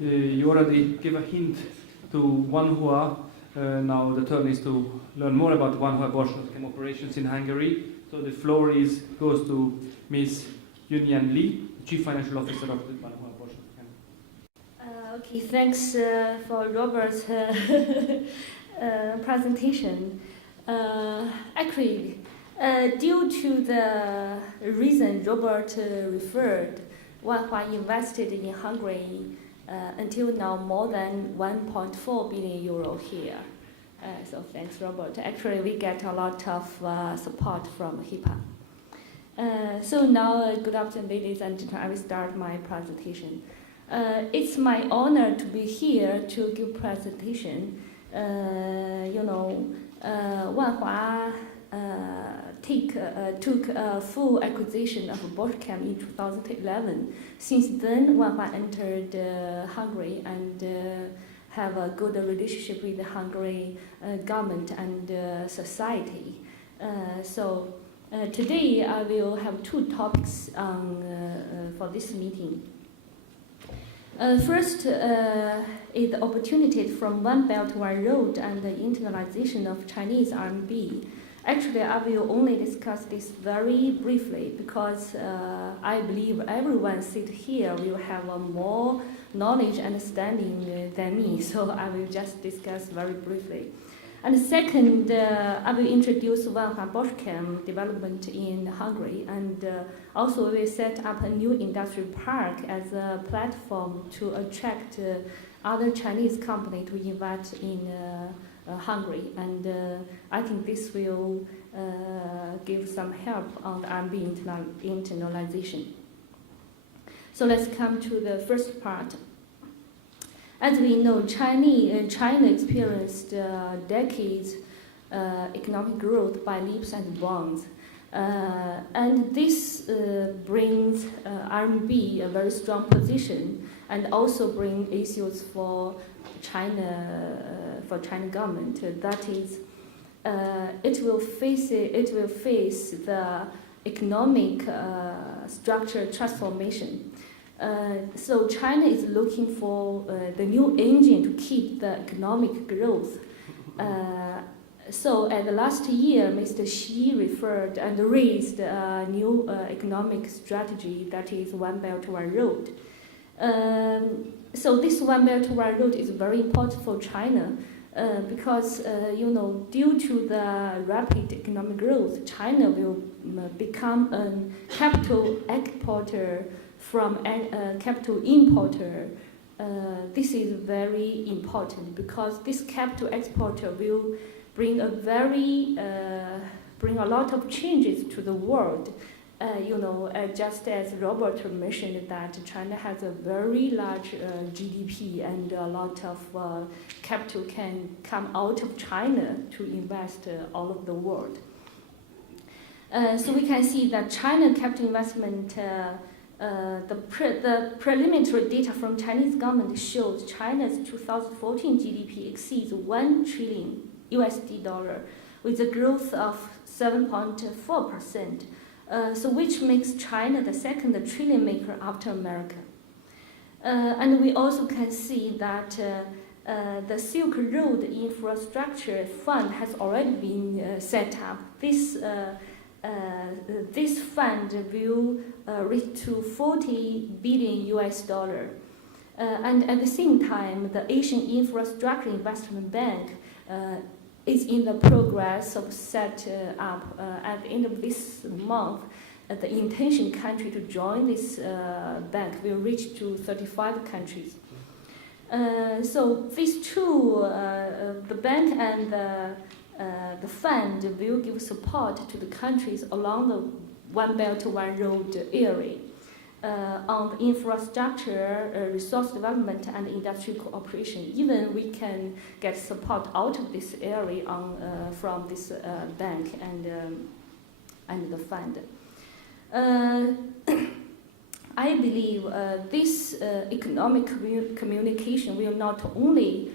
You already gave a hint to Wanhua. Now the turn is to learn more about Wanhua-Borsodchem operations in Hungary. So the floor goes to Ms. Junyan Li, Chief Financial Officer of the Wanhua-Borsodchem. Okay, thanks for Robert's presentation. Actually, due to the reason Robert referred, Wanhua invested in Hungary until now more than 1.4 billion euro here. So thanks, Robert. Actually, we get a lot of support from HIPAA. So now, good afternoon, ladies and gentlemen. I will start my presentation. It's my honor to be here to give presentation. Wanhua took a full acquisition of Borsodchem in 2011. Since then, Wanhua entered Hungary and have a good relationship with the Hungary government and society. So today I will have two topics for this meeting. First is the opportunities from One Belt One Road and the internalization of Chinese RMB. Actually, I will only discuss this very briefly because I believe everyone sit here will have a more knowledge and understanding than me, so I will just discuss very briefly. And second, I will introduce Wanhua-Borsodchem development in Hungary, and also we will set up a new industrial park as a platform to attract other Chinese companies to invest in Hungary, and I think this will give some help on the RMB internalization. So let's come to the first part. As we know, China experienced decades economic growth by leaps and bounds, and this brings RMB a very strong position, and also bring issues for China government. That is, it will face the economic structure transformation. So China is looking for the new engine to keep the economic growth. So at the last year, Mr. Xi referred and raised a new economic strategy, that is One Belt One Road. So this One Belt One Road is very important for China because due to the rapid economic growth, China will become a capital exporter from a capital importer. This is very important because this capital exporter will bring a lot of changes to the world. Just as Robert mentioned that China has a very large GDP and a lot of capital can come out of China to invest all over the world. So we can see that China capital investment, the preliminary data from Chinese government shows China's 2014 GDP exceeds $1 trillion with a growth of 7.4%. So which makes China the second trillion maker after America. And we also can see that the Silk Road Infrastructure Fund has already been set up. This fund will reach to $40 billion. And at the same time, the Asian Infrastructure Investment Bank is in the progress of set up at the end of this month. The intention country to join this bank will reach to 35 countries. So these two, the bank and the fund, will give support to the countries along the One Belt One Road area on the infrastructure, resource development, and industrial cooperation. Even we can get support out of this area from this bank and the fund. I believe this economic communication will not only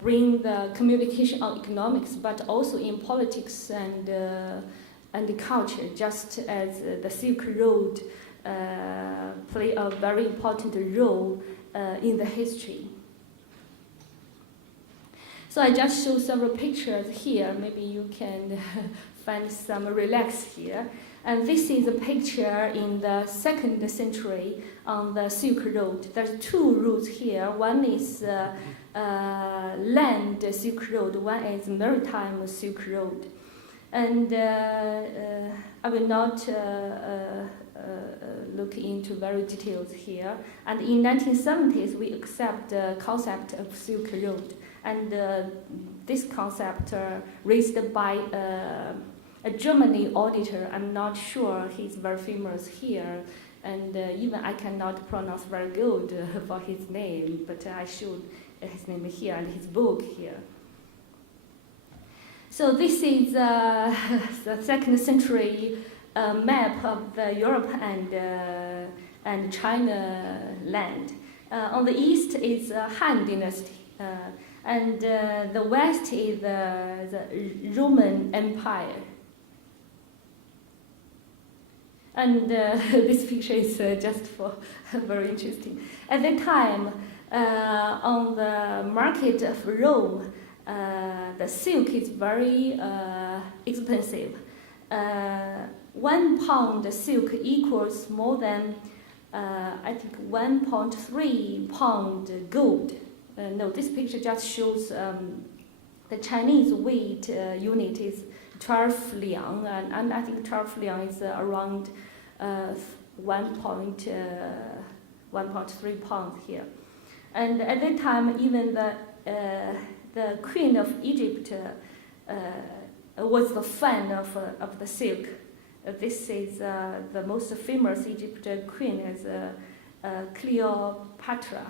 bring the communication on economics, but also in politics and the culture, just as the Silk Road play a very important role in the history. So I just show several pictures here. Maybe you can find some relax here. And this is a picture in the 2nd century on the Silk Road. There's two routes here. One is land Silk Road, one is maritime Silk Road. And I will not look into very details here. And in 1970s, we accept the concept of Silk Road. And this concept raised by a German auditor. I'm not sure he's very famous here. And even I cannot pronounce very good for his name, but I showed his name here and his book here. So this is the 2nd century map of the Europe and China land. On the east is Han Dynasty, and the west is the Roman Empire. And this picture is just for very interesting. At the time, on the market of Rome, the silk is very expensive. 1 pound silk equals more than, I think, 1.3 pound gold. No, this picture just shows the Chinese weight unit is 12 liang, and I think 12 liang is around 1.3 pounds here. And at that time, even the Queen of Egypt was the fan of the silk. This is the most famous Egyptian queen is Cleopatra.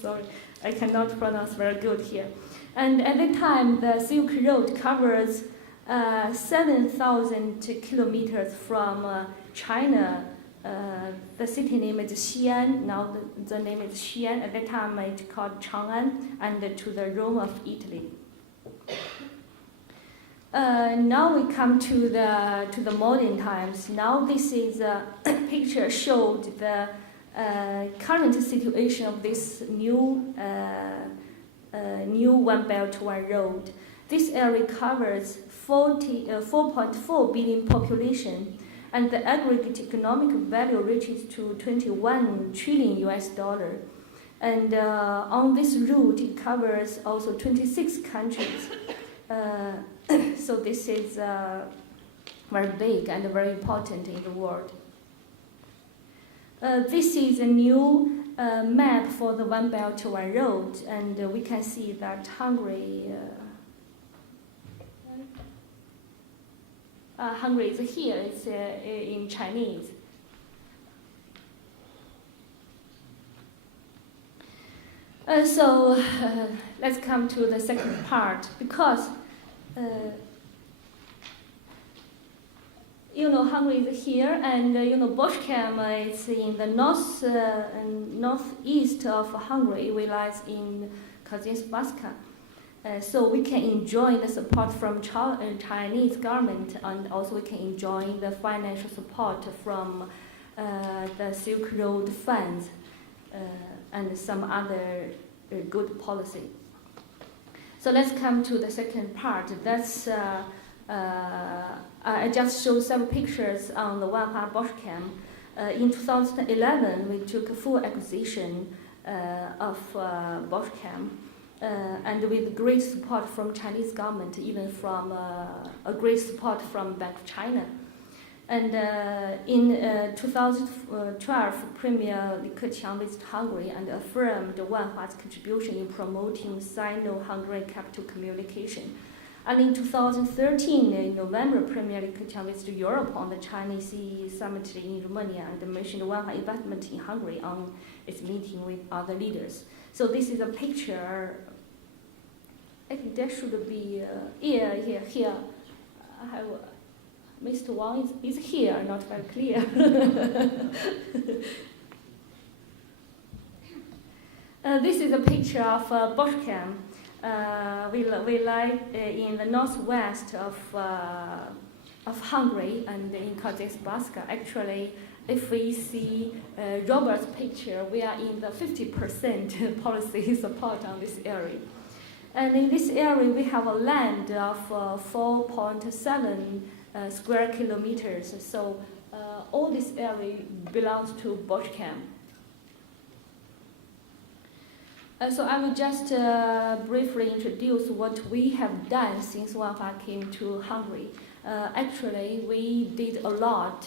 Sorry, I cannot pronounce very good here. And at the time, the Silk Road covers 7,000 kilometers from China. The city name is Xi'an. Now the name is Xi'an. At that time, it's called Chang'an, and to the Rome of Italy. Now we come to the modern times. Now this is a picture showed the current situation of this new One Belt One Road. This area covers 4.4 billion population, and the aggregate economic value reaches to 21 trillion US dollar. And on this route, it covers also 26 countries. So this is very big and very important in the world. This is a new map for the One Belt One Road, and we can see that Hungary is here. It's in Chinese. So let's come to the second part, because Hungary is here, and Borsodchem is in the north and northeast of Hungary. We lies in Kazimierz-Baska. So we can enjoy the support from Chinese government, and also we can enjoy the financial support from the Silk Road funds and some other good policy. So let's come to the second part. That's I just showed some pictures on the Wanhua-Borsodchem. In 2011, we took a full acquisition of Borsodchem. And with great support from Chinese government, even from a great support from Bank of China. And in 2012, Premier Li Keqiang visited Hungary and affirmed Wanhua's contribution in promoting Sino-Hungarian capital communication. And in 2013, in November, Premier Li Keqiang visited Europe on the Chinese Summit in Romania and mentioned Wanhua investment in Hungary on its meeting with other leaders. So this is a picture. I think there should be here. I have Mr. Wang is here, not very clear. This is a picture of Borsodchem. We lie in the northwest of Hungary and in Kazimierz-Baska. Actually, if we see Robert's picture, we are in the 50% policy support on this area. And in this area, we have a land of 4.7 square kilometers. So all this area belongs to Borsodchem. So I will just briefly introduce what we have done since Wanhua came to Hungary. Actually, we did a lot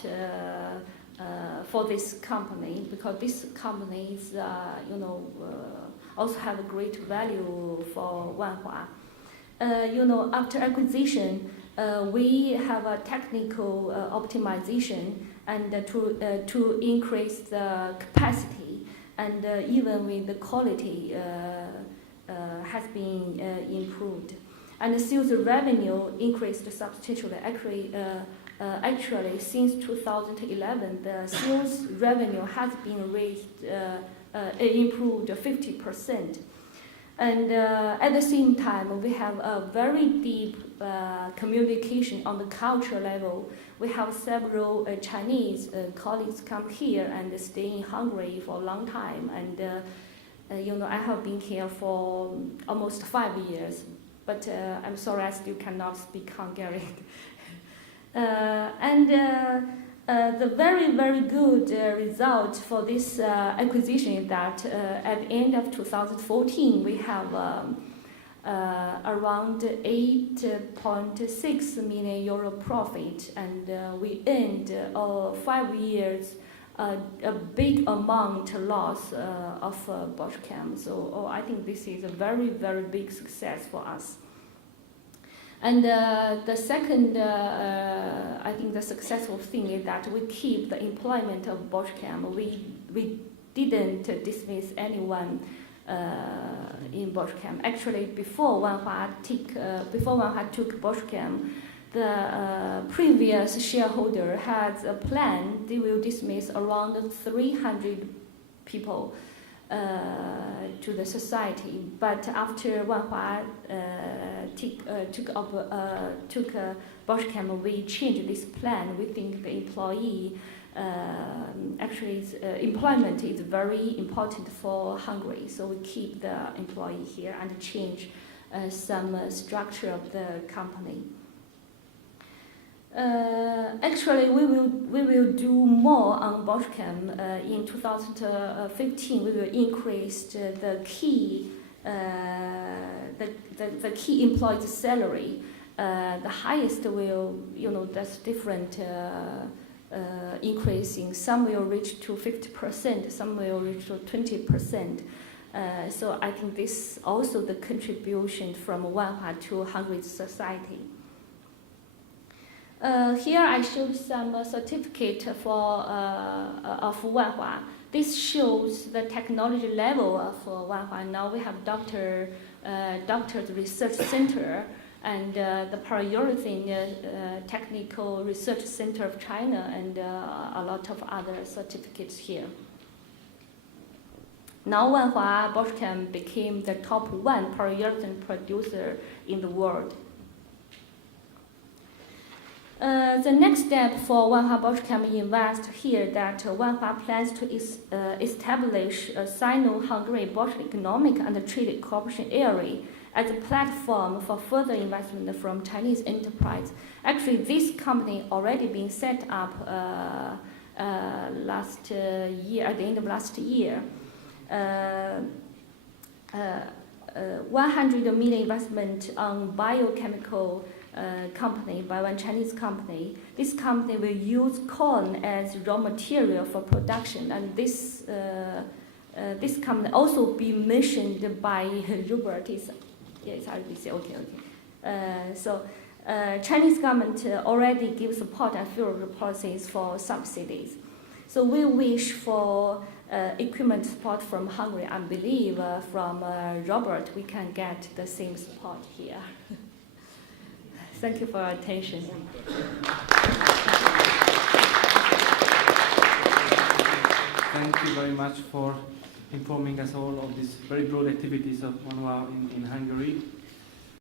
for this company, because this company is, also have a great value for Wanhua. After acquisition, we have a technical optimization and to increase the capacity, and even with the quality has been improved. And the sales revenue increased substantially. Actually, since 2011, the sales revenue has been raised, improved 50%. And at the same time, we have a very deep communication on the cultural level. We have several Chinese colleagues come here and stay in Hungary for a long time. And I have been here for almost 5 years. But I'm sorry, I still cannot speak Hungarian. The very, very good result for this acquisition is that at the end of 2014, we have around 8.6 million euro profit, and we earned 5 years a big amount loss of Borsodchem. So I think this is a very, very big success for us. And the second, I think the successful thing is that we keep the employment of Borsodchem. We didn't dismiss anyone in Borsodchem. Actually, before Wanhua took Borsodchem, the previous shareholder has a plan. They will dismiss around 300 people to the society. But after Wanhua took Borsodchem, we changed this plan. We think the employee employment is very important for Hungary, so we keep the employee here and change some structure of the company. Actually, we will do more on Borsodchem. In 2015, we will increase the key employee's salary. The highest will, that's different increasing. Some will reach to 50%, some will reach to 20%. So I think this also the contribution from Wanhua to Hungary's society. Here I showed some certificate of Wanhua. This shows the technology level of Wanhua. Now we have doctorate research center and the Polyurethane Technical Research Center of China, and a lot of other certificates here. Now Wanhua-Borsodchem became the top 1 polyurethane producer in the world. The next step for Wanhua-Borsodchem invest here that Wanhua plans to establish a Sino-Hungarian economic and trade cooperation area as a platform for further investment from Chinese enterprise. Actually, this company already been set up last year, at the end of last year. 100 million investment on biochemical company by one Chinese company. This company will use corn as raw material for production, and this company also be mentioned by Robert. It's RBC. Okay. So Chinese government already gives support and favorable policies for subsidies. So we wish for equipment support from Hungary. I believe from Robert we can get the same support here. Thank you for your attention. Thank you very much for informing us all of these very broad activities of Wanhua in Hungary.